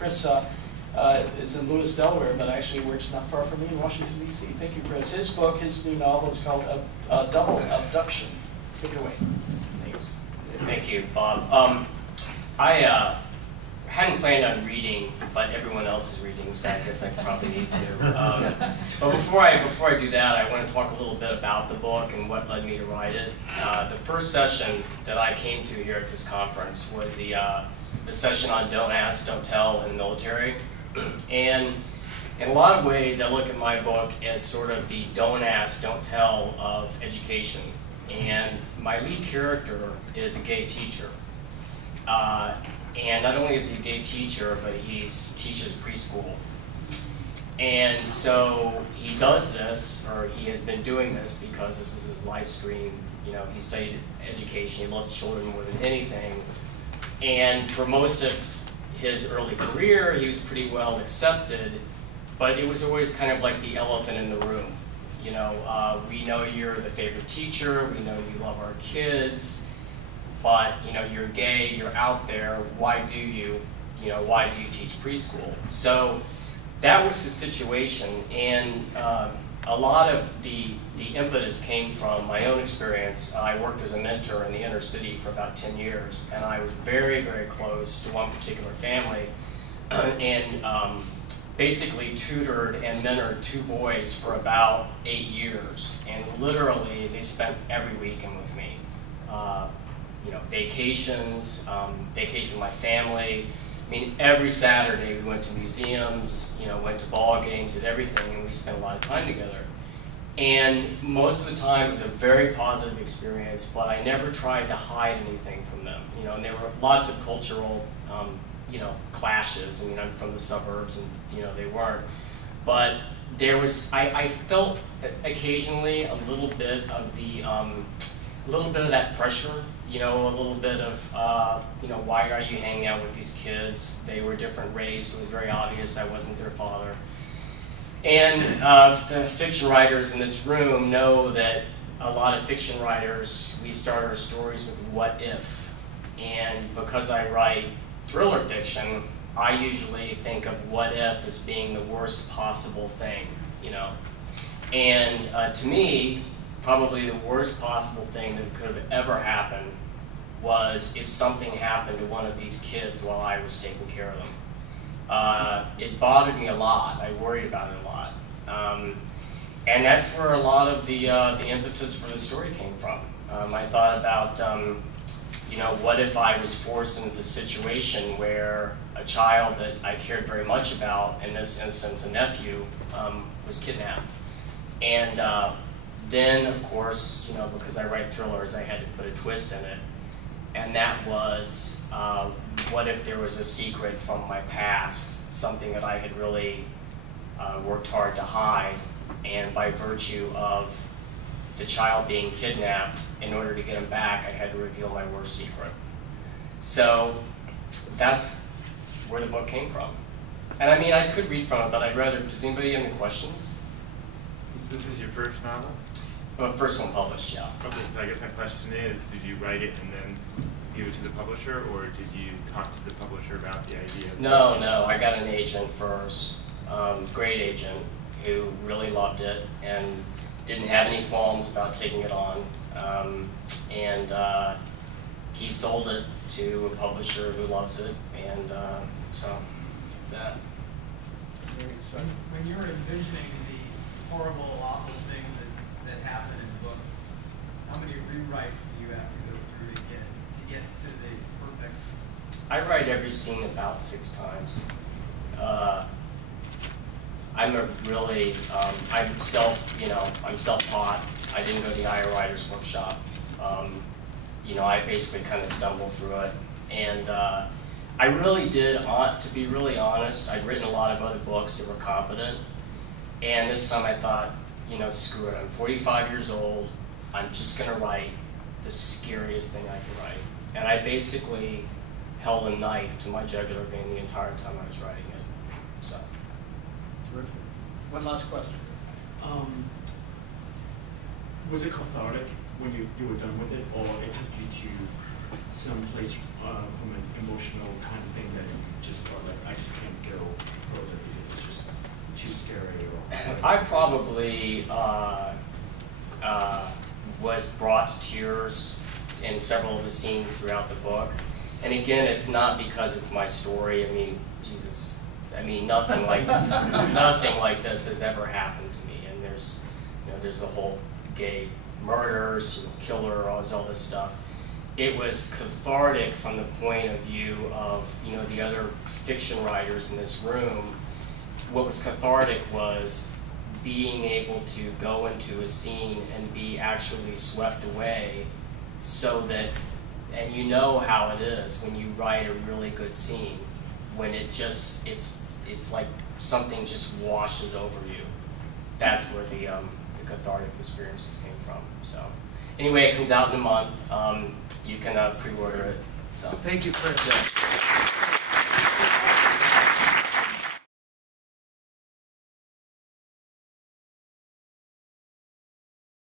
Chris is in Lewis, Delaware, but actually works not far from me in Washington, D.C. Thank you, Chris. His book, his new novel is called Double Abduction. Take it away. Thanks. Thank you, Bob. I hadn't planned on reading, but everyone else is reading, so I guess I probably need to. But before I do that, I want to talk a little bit about the book and what led me to write it. The first session that I came to here at this conference was the session on Don't Ask, Don't Tell in the military. And in a lot of ways, I look at my book as sort of the don't ask, don't tell of education. And my lead character is a gay teacher. And not only is he a gay teacher, but he teaches preschool. And so he does this, or he has been doing this because this is his life stream. You know, he studied education, he loved children more than anything. And for most of his early career, he was pretty well accepted, but it was always kind of like the elephant in the room. You know, we know you're the favorite teacher, we know you love our kids, but you know, you're gay, you're out there, why do you teach preschool? So that was the situation, and a lot of the impetus came from my own experience. I worked as a mentor in the inner city for about 10 years, and I was very, very close to one particular family, and basically tutored and mentored 2 boys for about 8 years, and literally they spent every weekend with me. You know, vacations, vacation with my family. I mean, every Saturday we went to museums, you know, went to ball games, did everything, and we spent a lot of time together. And most of the time it was a very positive experience, but I never tried to hide anything from them. You know, and there were lots of cultural, you know, clashes. I mean, I'm from the suburbs, and you know, they weren't. But there was, I felt occasionally a little bit of that pressure. You know, a little bit of, you know, why are you hanging out with these kids? They were a different race. It was very obvious I wasn't their father. And the fiction writers in this room know that a lot of fiction writers, we start our stories with what if. And because I write thriller fiction, I usually think of what if as being the worst possible thing, you know. And to me, probably the worst possible thing that could have ever happened was if something happened to one of these kids while I was taking care of them. It bothered me a lot. I worried about it a lot. And that's where a lot of the impetus for the story came from. I thought about, you know, what if I was forced into this situation where a child that I cared very much about, in this instance a nephew, was kidnapped. And then, of course, you know, because I write thrillers, I had to put a twist in it. And that was, what if there was a secret from my past, something that I had really worked hard to hide, and by virtue of the child being kidnapped, in order to get him back, I had to reveal my worst secret. So that's where the book came from. And I mean, I could read from it, but I'd rather, does anybody have any questions? This is your first novel? Well, first one published, yeah. Okay, so I guess my question is, did you write it and then give it to the publisher, or did you talk to the publisher about the idea? No, I got an agent first, great agent, who really loved it and didn't have any qualms about taking it on. And he sold it to a publisher who loves it, and so that's that. When you're envisioning the horrible, awful thing that happened in the book, how many rewrites do you have to go through to get to the perfect? I write every scene about 6 times. I'm a really, I'm self-taught. I didn't go to the Iowa Writers Workshop. You know, I basically kind of stumbled through it. And I really did, to be really honest, I'd written a lot of other books that were competent. And this time I thought, you know, screw it, I'm 45 years old, I'm just gonna write the scariest thing I can write. And I basically held a knife to my jugular vein the entire time I was writing it, so. Terrific. One last question. Was it cathartic when you were done with it, or it took you to some place from an emotional kind of thing that you just thought, like, I just can't I probably was brought to tears in several of the scenes throughout the book. And again, it's not because it's my story. I mean, Jesus, I mean, nothing like this has ever happened to me. And there's, you know, there's the whole gay murder, serial killer, all this stuff. It was cathartic from the point of view of, you know, the other fiction writers in this room. What was cathartic was being able to go into a scene and be actually swept away, so that, and you know how it is when you write a really good scene, when it just, it's like something just washes over you. That's where the cathartic experiences came from. So anyway, it comes out in a month. You can pre-order it. So Thank you, Chris. Yeah.